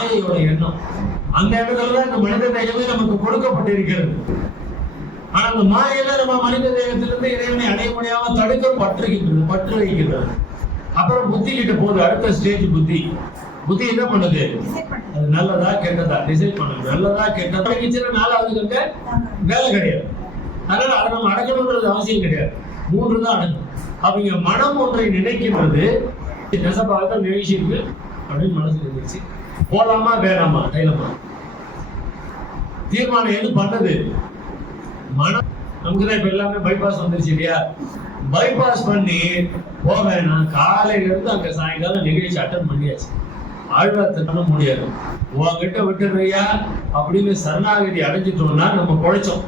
மாயையோட எண்ணம். அந்த இடத்துல தான் இந்த மனித தேகமே நமக்கு கொடுக்கப்பட்டிருக்கிறது. ஆனா அந்த மாயையில நம்ம மனித தேகத்திலிருந்து இறைவனை அடைய முடியாம தடுக்க பற்றுகின்றது பற்று வைக்கின்றது அப்புறம் புத்தி கிட்ட போகுது அடுத்த ஸ்டேஜ் புத்தி. புத்தி என்ன பண்ணுது? அது நல்லதா கெட்டதா? டிசைட் பண்ணுது. நல்லதா கெட்டதா? அடங்கிச்சுன்னா நாலாவது கங்க வேலை கிடையாது. அதனால அதை நம்ம அடக்கணுன்றது அவசியம் கிடையாது. மூன்று தான் அடங்கும். அப்ப இங்க மனம் ஒன்றை நினைக்கின்றது. நெசப்பாக நினைச்சிருக்கு. அப்படின்னு மனசு இருந்துச்சு. போலாமா வேணாமா தைலமா தீர்மானம் எது பண்ணது? மனம் நமக்கு தான் இப்ப எல்லாமே பைபாஸ் வந்துருச்சு இல்லையா? பைபாஸ் பண்ணி போக வேணாம் காலையில இருந்து அங்க சாயங்காலம் நிகழ்ச்சி அட்டன் பண்ணியாச்சு. ஆழ்வார்த்தை பண்ண முடியாது. உங்ககிட்ட விட்டுறியா அப்படின்னு சரணாகதி அடைஞ்சிட்டோம்னா நம்ம குழைச்சோம்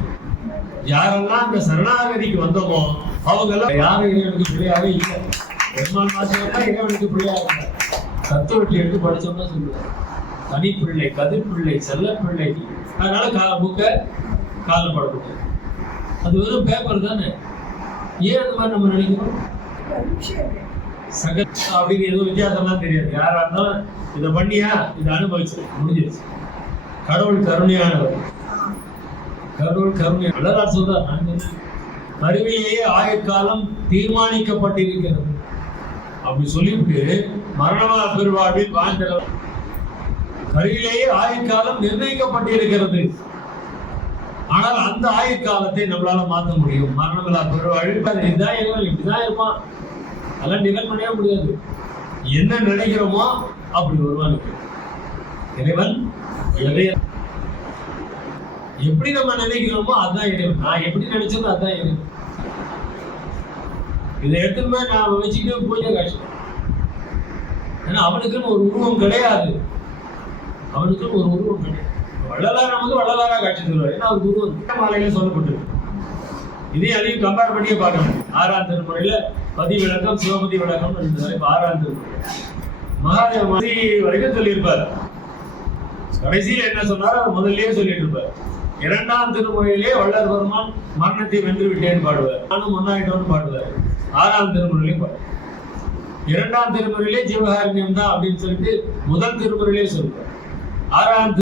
யாரெல்லாம் அந்த சரணாகதிக்கு வந்தோமோ அவங்க எல்லாம் யாரும் இறைவனுக்கு பிள்ளையாவே இல்லை. பெருமாள் மாசம் இறைவனுக்கு பிள்ளையாக இல்லை தத்துவட்டி எடுத்து படிச்சோம்னா சொல்லுவார் தனிப்பிள்ளை கதிர்பிள்ளை செல்லப்பிள்ளை. அதனால கா புக்கை காலில் படக்கூடாது அது வெறும் பேப்பர் தானே. ஏன் அந்த மாதிரி நம்ம நினைக்கிறோம்? சக அப்படின்னு எதுவும் வித்தியாசம்லாம் தெரியாது. யாரா இருந்தாலும் இதை பண்ணியா? இதை அனுபவிச்சு. முடிஞ்சிருச்சு. கடவுள் கருணையானவர். கடவுள் கருணை வள்ளலார் சொல்றார் நான் கருவிலேயே ஆயுட்காலம் தீர்மானிக்கப்பட்டிருக்கிறது. அப்படி சொல்லிவிட்டு மரணமா பெருவாழ்வில் வாழ்ந்த கருவிலேயே ஆயுட்காலம் நிர்ணயிக்கப்பட்டிருக்கிறது. ஆனால் அந்த ஆயுட்காலத்தை நம்மளால மாற்ற முடியும். மரணமில்லா பெருவாழ்வில் அது இதுதான் இப்படிதான் இருப்பான். அதெல்லாம் டிபெண்ட் பண்ணவே முடியாது. என்ன நினைக்கிறோமோ அப்படி வருவான். இறைவன் எப்படி நம்ம நினைக்கிறோமோ அதான் இறைவன். நான் எப்படி நினைச்சதோ அதான் இறைவன். இதை எடுத்துமே நான் வச்சுக்கிட்டு பூஜை காட்சி. ஏன்னா அவனுக்குன்னு ஒரு உருவம் கிடையாது. அவனுக்குன்னு ஒரு உருவம் கிடையாது. வள்ளலார் நமக்கு வள்ளலாரா காட்சி தருவார் ஏன்னா அவர் உருவம் கிட்ட மாலையில சொல்லப்பட்டிருக்கு இதையும் அதையும் கம்பேர் பண்ணியே பார்க்கணும். ஆறாம் திருமுறையில பதி விளக்கம் சிவபதி விளக்கம் இப்போ ஆறாம் திருமுறை. மகாதேவ மதி வரைக்கும் சொல்லியிருப்பார். கடைசியில் என்ன சொன்னாரோ அவர் முதல்லயே சொல்லிட்டு இருப்பார். இரண்டாம் திருமுறையிலே வள்ளல் பெருமான் மரணத்தை வென்று விட்டேன்னு பாடுவார். நானும் ஒன்னாயிட்டோன்னு பாடுவார். ஆறாம் திருமுறையிலே இரண்டாம் திருமுறையிலே ஜீவகாரண்யம் தான் அப்படின்னு சொல்லிட்டு முதல் திருமுறையிலே சொல்லுவார் ஆறாம்